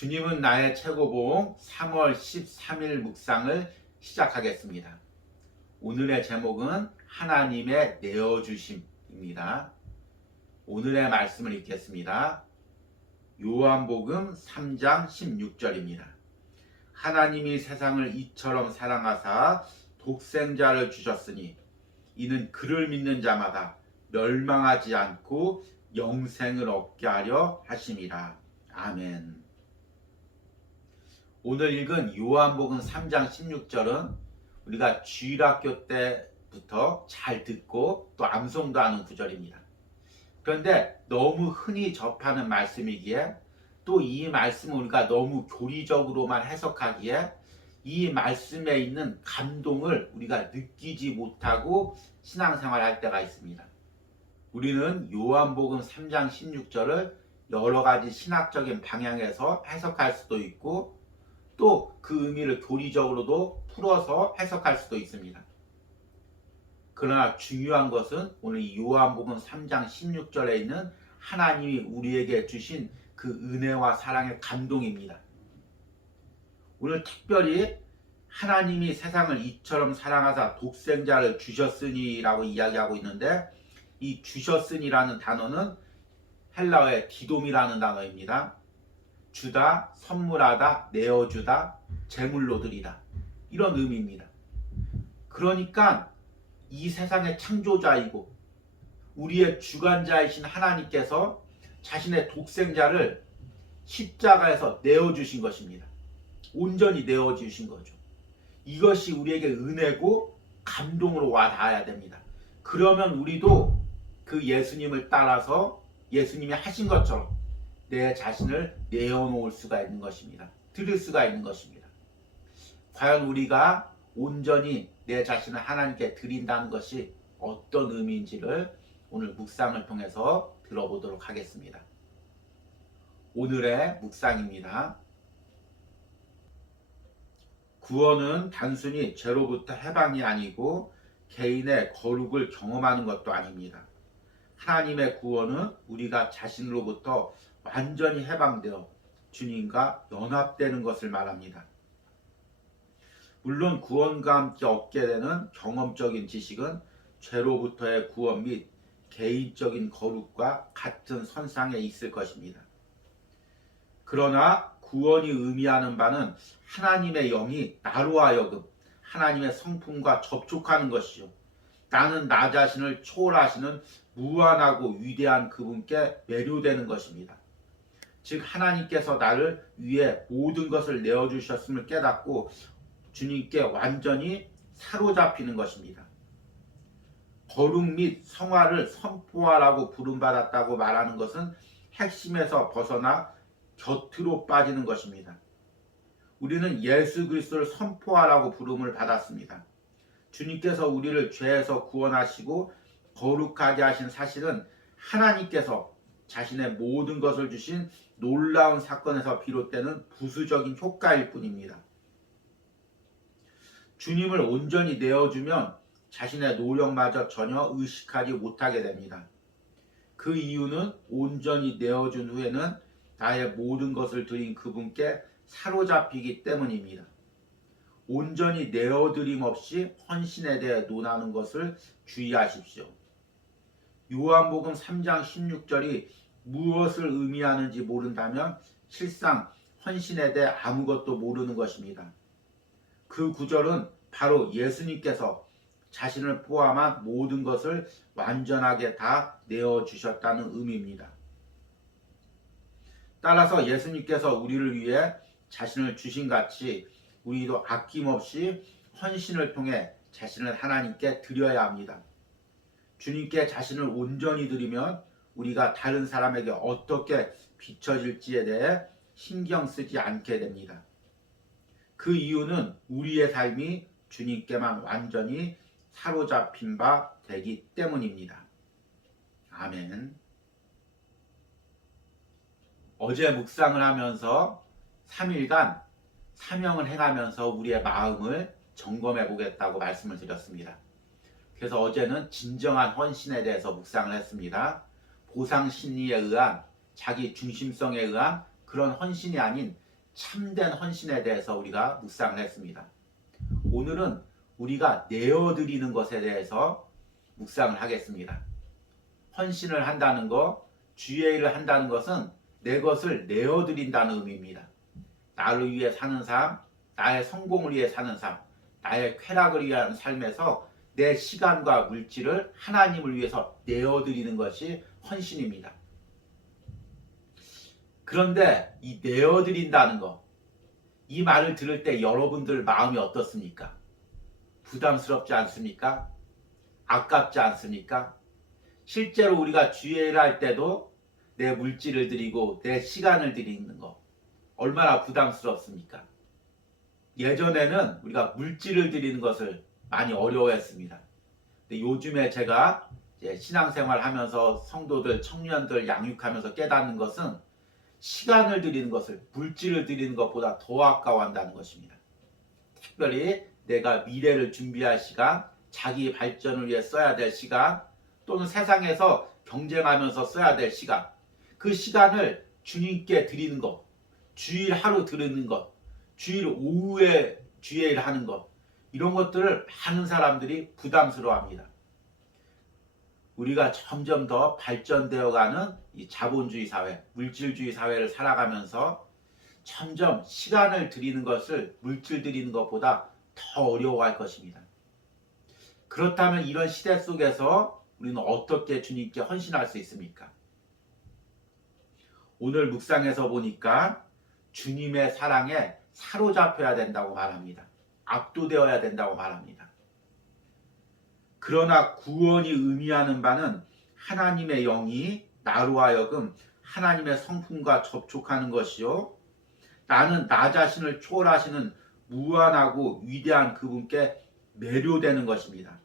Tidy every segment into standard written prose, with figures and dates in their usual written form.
주님은 나의 최고봉 3월 13일 묵상을 시작하겠습니다. 오늘의 제목은 하나님의 내어주심입니다. 오늘의 말씀을 읽겠습니다. 요한복음 3장 16절입니다. 하나님이 세상을 이처럼 사랑하사 독생자를 주셨으니 이는 그를 믿는 자마다 멸망하지 않고 영생을 얻게 하려 하심이라. 아멘. 오늘 읽은 요한복음 3장 16절은 우리가 주일학교 때부터 잘 듣고 또 암송도 하는 구절입니다. 그런데 너무 흔히 접하는 말씀이기에 또 이 말씀을 우리가 너무 교리적으로만 해석하기에 이 말씀에 있는 감동을 우리가 느끼지 못하고 신앙생활 할 때가 있습니다. 우리는 요한복음 3장 16절을 여러 가지 신학적인 방향에서 해석할 수도 있고 또 그 의미를 교리적으로도 풀어서 해석할 수도 있습니다. 그러나 중요한 것은 오늘 이 요한복음 3장 16절에 있는 하나님이 우리에게 주신 그 은혜와 사랑의 감동입니다. 오늘 특별히 하나님이 세상을 이처럼 사랑하사 독생자를 주셨으니 라고 이야기하고 있는데 이 주셨으니라는 단어는 헬라어의 디돔이라는 단어입니다. 주다, 선물하다, 내어주다, 제물로 드리다 이런 의미입니다. 그러니까 이 세상의 창조자이고 우리의 주관자이신 하나님께서 자신의 독생자를 십자가에서 내어주신 것입니다. 온전히 내어주신 거죠. 이것이 우리에게 은혜고 감동으로 와 닿아야 됩니다. 그러면 우리도 그 예수님을 따라서 예수님이 하신 것처럼 내 자신을 내어놓을 수가 있는 것입니다. 드릴 수가 있는 것입니다. 과연 우리가 온전히 내 자신을 하나님께 드린다는 것이 어떤 의미인지를 오늘 묵상을 통해서 들어보도록 하겠습니다. 오늘의 묵상입니다. 구원은 단순히 죄로부터 해방이 아니고 개인의 거룩을 경험하는 것도 아닙니다. 하나님의 구원은 우리가 자신으로부터 완전히 해방되어 주님과 연합되는 것을 말합니다. 물론 구원과 함께 얻게 되는 경험적인 지식은 죄로부터의 구원 및 개인적인 거룩과 같은 선상에 있을 것입니다. 그러나 구원이 의미하는 바는 하나님의 영이 나로 하여금 하나님의 성품과 접촉하는 것이요. 나는 나 자신을 초월하시는 무한하고 위대한 그분께 매료되는 것입니다. 즉 하나님께서 나를 위해 모든 것을 내어주셨음을 깨닫고 주님께 완전히 사로잡히는 것입니다. 거룩 및 성화를 선포하라고 부름받았다고 말하는 것은 핵심에서 벗어나 곁으로 빠지는 것입니다. 우리는 예수 그리스도를 선포하라고 부름을 받았습니다. 주님께서 우리를 죄에서 구원하시고 거룩하게 하신 사실은 하나님께서 자신의 모든 것을 주신 놀라운 사건에서 비롯되는 부수적인 효과일 뿐입니다. 주님을 온전히 내어주면 자신의 노력마저 전혀 의식하지 못하게 됩니다. 그 이유는 온전히 내어준 후에는 나의 모든 것을 드린 그분께 사로잡히기 때문입니다. 온전히 내어드림 없이 헌신에 대해 논하는 것을 주의하십시오. 요한복음 3장 16절이 무엇을 의미하는지 모른다면 실상 헌신에 대해 아무것도 모르는 것입니다. 그 구절은 바로 예수님께서 자신을 포함한 모든 것을 완전하게 다 내어주셨다는 의미입니다. 따라서 예수님께서 우리를 위해 자신을 주신 같이 우리도 아낌없이 헌신을 통해 자신을 하나님께 드려야 합니다. 주님께 자신을 온전히 드리면 우리가 다른 사람에게 어떻게 비춰질지에 대해 신경 쓰지 않게 됩니다. 그 이유는 우리의 삶이 주님께만 완전히 사로잡힌 바 되기 때문입니다. 아멘. 어제 묵상을 하면서 3일간 사명을 행하면서 우리의 마음을 점검해 보겠다고 말씀을 드렸습니다. 그래서 어제는 진정한 헌신에 대해서 묵상을 했습니다. 보상 심리에 의한 자기 중심성에 의한 그런 헌신이 아닌 참된 헌신에 대해서 우리가 묵상을 했습니다. 오늘은 우리가 내어드리는 것에 대해서 묵상을 하겠습니다. 헌신을 한다는 것, 주의 일을 한다는 것은 내 것을 내어드린다는 의미입니다. 나를 위해 사는 삶, 나의 성공을 위해 사는 삶, 나의 쾌락을 위한 삶에서 내 시간과 물질을 하나님을 위해서 내어드리는 것이 헌신입니다. 그런데 이 내어드린다는 것, 이 말을 들을 때 여러분들 마음이 어떻습니까? 부담스럽지 않습니까? 아깝지 않습니까? 실제로 우리가 주의 일을 할 때도 내 물질을 드리고 내 시간을 드리는 것 얼마나 부담스럽습니까? 예전에는 우리가 물질을 드리는 것을 많이 어려워했습니다. 근데 요즘에 제가 신앙생활 하면서 성도들, 청년들 양육하면서 깨닫는 것은 시간을 드리는 것을 물질을 드리는 것보다 더 아까워한다는 것입니다. 특별히 내가 미래를 준비할 시간, 자기 발전을 위해 써야 될 시간, 또는 세상에서 경쟁하면서 써야 될 시간, 그 시간을 주님께 드리는 것, 주일 하루 드리는 것, 주일 오후에 주일 하는 것, 이런 것들을 많은 사람들이 부담스러워합니다. 우리가 점점 더 발전되어가는 이 자본주의 사회, 물질주의 사회를 살아가면서 점점 시간을 드리는 것을 물질 드리는 것보다 더 어려워할 것입니다. 그렇다면 이런 시대 속에서 우리는 어떻게 주님께 헌신할 수 있습니까? 오늘 묵상에서 보니까 주님의 사랑에 사로잡혀야 된다고 말합니다. 압도되어야 된다고 말합니다. 그러나 구원이 의미하는 바는 하나님의 영이 나로 하여금 하나님의 성품과 접촉하는 것이요, 나는 나 자신을 초월하시는 무한하고 위대한 그분께 매료되는 것입니다.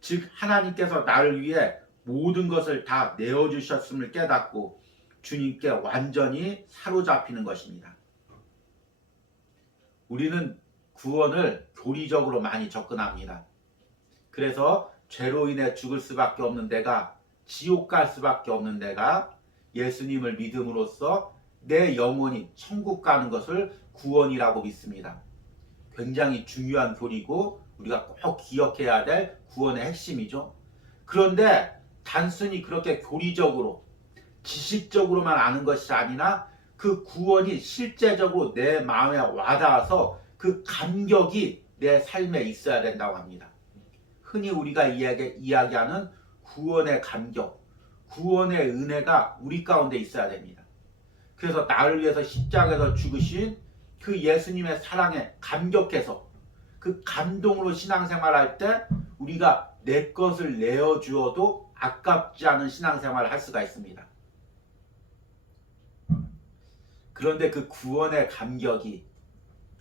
즉 하나님께서 나를 위해 모든 것을 다 내어주셨음을 깨닫고 주님께 완전히 사로잡히는 것입니다. 우리는 구원을 교리적으로 많이 접근합니다. 그래서 죄로 인해 죽을 수밖에 없는 내가, 지옥 갈 수밖에 없는 내가 예수님을 믿음으로써 내 영혼이 천국 가는 것을 구원이라고 믿습니다. 굉장히 중요한 교리고 우리가 꼭 기억해야 될 구원의 핵심이죠. 그런데 단순히 그렇게 교리적으로 지식적으로만 아는 것이 아니라 그 구원이 실제적으로 내 마음에 와닿아서 그 감격이 내 삶에 있어야 된다고 합니다. 흔히 우리가 이야기하는 구원의 감격, 구원의 은혜가 우리 가운데 있어야 됩니다. 그래서 나를 위해서 십자가에서 죽으신 그 예수님의 사랑에 감격해서 그 감동으로 신앙생활할 때 우리가 내 것을 내어주어도 아깝지 않은 신앙생활을 할 수가 있습니다. 그런데 그 구원의 감격이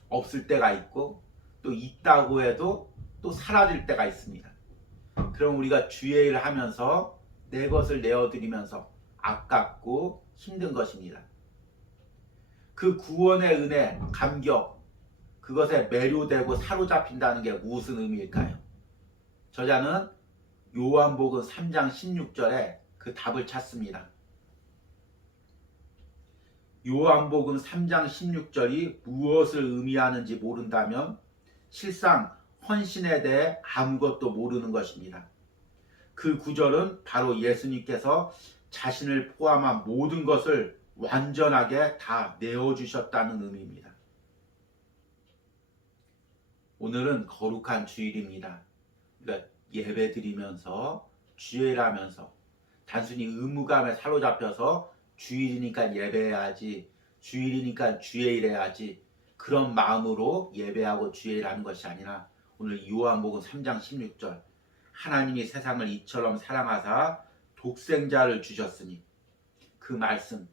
없을 때가 있고 또 있다고 해도 또 사라질 때가 있습니다. 그럼 우리가 주의 일을 하면서 내 것을 내어드리면서 아깝고 힘든 것입니다. 그 구원의 은혜, 감격, 그것에 매료되고 사로잡힌다는 게 무슨 의미일까요? 저자는 요한복음 3장 16절에 그 답을 찾습니다. 요한복음 3장 16절이 무엇을 의미하는지 모른다면 실상 헌신에 대해 아무것도 모르는 것입니다. 그 구절은 바로 예수님께서 자신을 포함한 모든 것을 완전하게 다 내어주셨다는 의미입니다. 오늘은 거룩한 주일입니다. 그러니까 예배 드리면서 주일하면서 단순히 의무감에 사로잡혀서 주일이니까 예배해야지, 주일이니까 주일 해야지, 그런 마음으로 예배하고 주일하는 것이 아니라 오늘 요한복음 3장 16절, 하나님이 세상을 이처럼 사랑하사 독생자를 주셨으니, 그 말씀,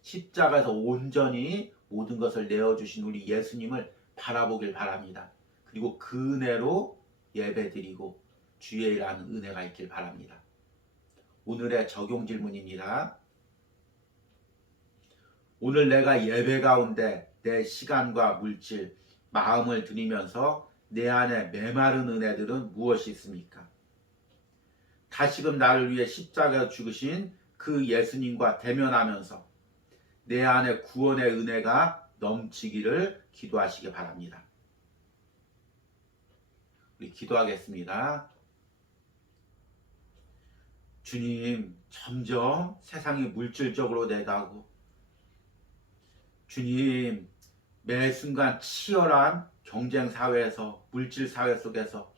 십자가에서 온전히 모든 것을 내어주신 우리 예수님을 바라보길 바랍니다. 그리고 그 은혜로 예배드리고 주일하는 은혜가 있길 바랍니다. 오늘의 적용 질문입니다. 오늘 내가 예배 가운데 내 시간과 물질, 마음을 드리면서 내 안에 메마른 은혜들은 무엇이 있습니까? 다시금 나를 위해 십자가에 죽으신 그 예수님과 대면하면서 내 안에 구원의 은혜가 넘치기를 기도하시기 바랍니다. 우리 기도하겠습니다. 주님, 점점 세상이 물질적으로 돼가고, 주님, 매 순간 치열한 경쟁 사회에서, 물질 사회 속에서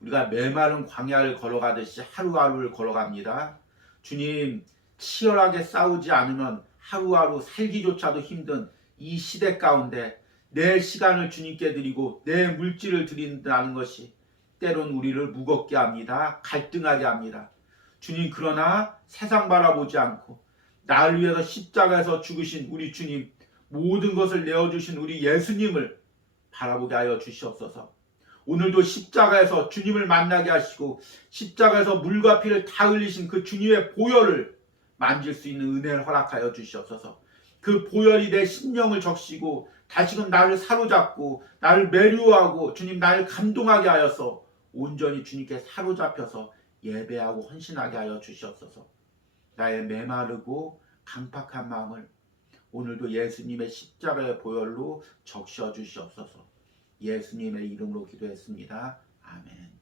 우리가 메마른 광야를 걸어가듯이 하루하루를 걸어갑니다. 주님, 치열하게 싸우지 않으면 하루하루 살기조차도 힘든 이 시대 가운데 내 시간을 주님께 드리고 내 물질을 드린다는 것이 때론 우리를 무겁게 합니다. 갈등하게 합니다. 주님, 그러나 세상 바라보지 않고 나를 위해서 십자가에서 죽으신 우리 주님, 모든 것을 내어주신 우리 예수님을 바라보게 하여 주시옵소서. 오늘도 십자가에서 주님을 만나게 하시고 십자가에서 물과 피를 다 흘리신 그 주님의 보혈을 만질 수 있는 은혜를 허락하여 주시옵소서. 그 보혈이 내 심령을 적시고 다시금 나를 사로잡고 나를 매료하고 주님 나를 감동하게 하여서 온전히 주님께 사로잡혀서 예배하고 헌신하게 하여 주시옵소서. 나의 메마르고 강팍한 마음을 오늘도 예수님의 십자가의 보혈로 적셔 주시옵소서. 예수님의 이름으로 기도했습니다. 아멘.